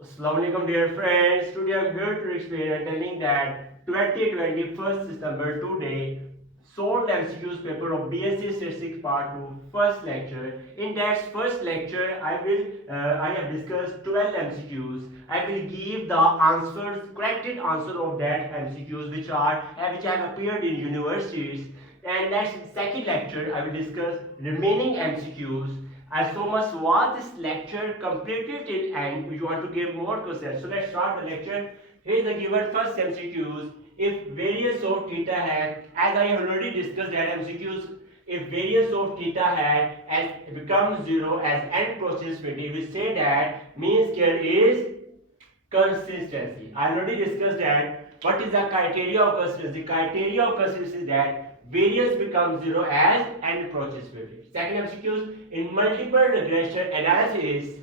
Assalamualaikum dear friends. Today I'm here to explain and telling that 2020 1st December today solved MCQs paper of BSc Statistics part 2 first lecture. In that first lecture I have discussed 12 MCQs. I will give the answers, corrected answer of that MCQs which have appeared in universities. And next second lecture I will discuss remaining MCQs. As so much was this lecture completed till end, we want to give more questions. So let's start the lecture. Here is the given first MCQs. If variance of theta hat, as I already discussed that MCQs, if variance of theta hat as becomes 0 as n approaches infinity, we say that mean square is consistency. I already discussed that. What is the criteria of consistency? The criteria of consistency is that variance becomes 0 as n approaches infinity. Second MCQs, in multiple regression analysis,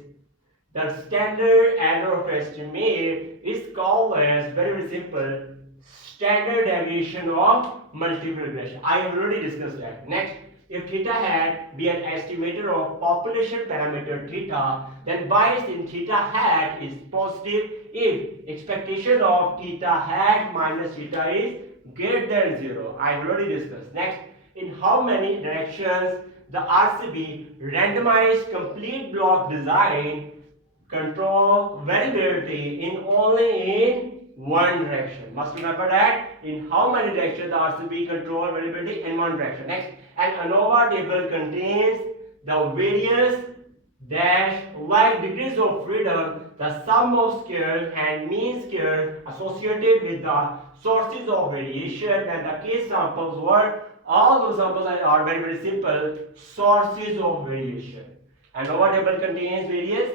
the standard error of estimate is called as, very simple, standard deviation of multiple regression. I have already discussed that. Next, if theta hat be an estimator of population parameter theta, then bias in theta hat is positive if expectation of theta hat minus theta is greater than 0. I have already discussed. Next, in how many directions the RCB randomized complete block design control variability in only in one direction. Must remember that in how many directions the RCB control variability in one direction. Next, an ANOVA table contains the various dash like degrees of freedom, the sum of squares and mean squares associated with the sources of variation, and the case samples were all those samples are very simple sources of variation. ANOVA table contains various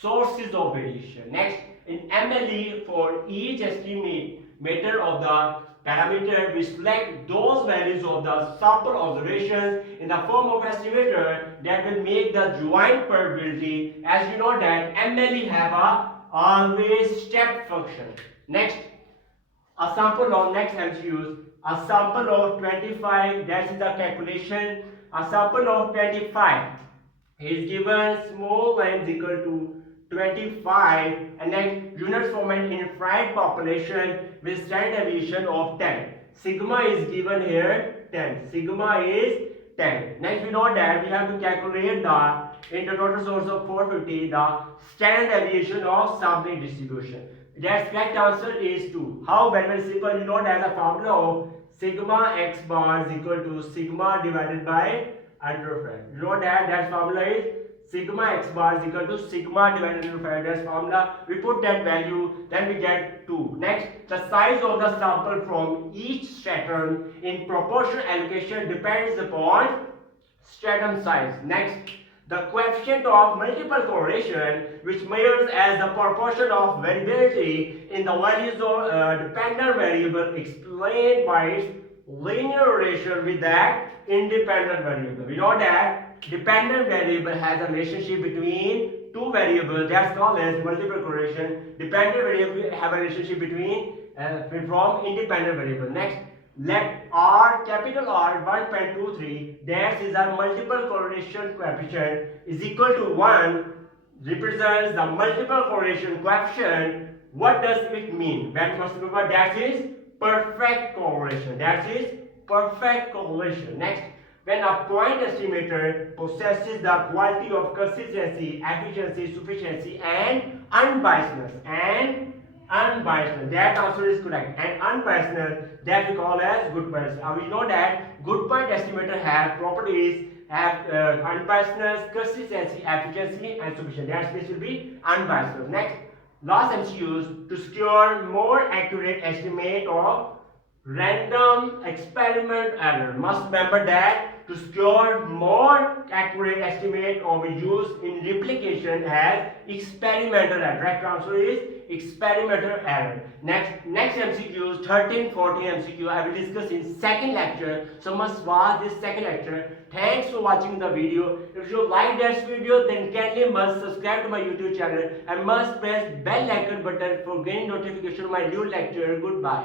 sources of variation. Next, in MLE, for each estimator of the parameter, we select those values of the sample observations in the form of estimator that will make the joint probability. As you know that MLE have a always step function. Next, a sample of next MCQs, a sample of 25, that is the calculation. A sample of 25 is given small n is equal to 25, and then units from an infinite population with standard deviation of 10. Sigma is given here 10. Sigma is 10. Next, we know that we have to calculate the, in the total source of 450, the standard deviation of sampling distribution. That correct answer is 2. How? Very simple. You know that the formula of sigma x bar is equal to sigma divided by under root of n. You know that formula is sigma x bar is equal to sigma divided by root of n. That's formula. We put that value, then we get 2. Next, the size of the sample from each stratum in proportional allocation depends upon stratum size. Next, the coefficient of multiple correlation, which measures as the proportion of variability in the values of dependent variable, explained by its linear relation with that independent variable. We know that dependent variable has a relationship between two variables, that's called as multiple correlation. Dependent variable have a relationship between from independent variable. Next, let R, capital R 1.23, that is our multiple correlation coefficient, is equal to 1, represents the multiple correlation coefficient. What does it mean? That must remember, that is perfect correlation. That is perfect correlation. Next, when a point estimator possesses the quality of consistency, efficiency, sufficiency, and unbiasedness, that answer is correct. And unbiasedness, that we call as good point. We know that good point estimator have properties, have unbiasedness, consistency, efficiency, and sufficiency. That space will be unbiasedness. Next, last MCQs, to secure more accurate estimate of random experiment error. Must remember that to secure more accurate estimate or we use in replication as experimental error. Correct answer is experimental error. Next MCQs 13, 14 MCQ I will discuss in second lecture. So must watch this second lecture. Thanks for watching the video. If you like this video, then kindly must subscribe to my YouTube channel and must press bell icon button for getting notification of my new lecture. Goodbye.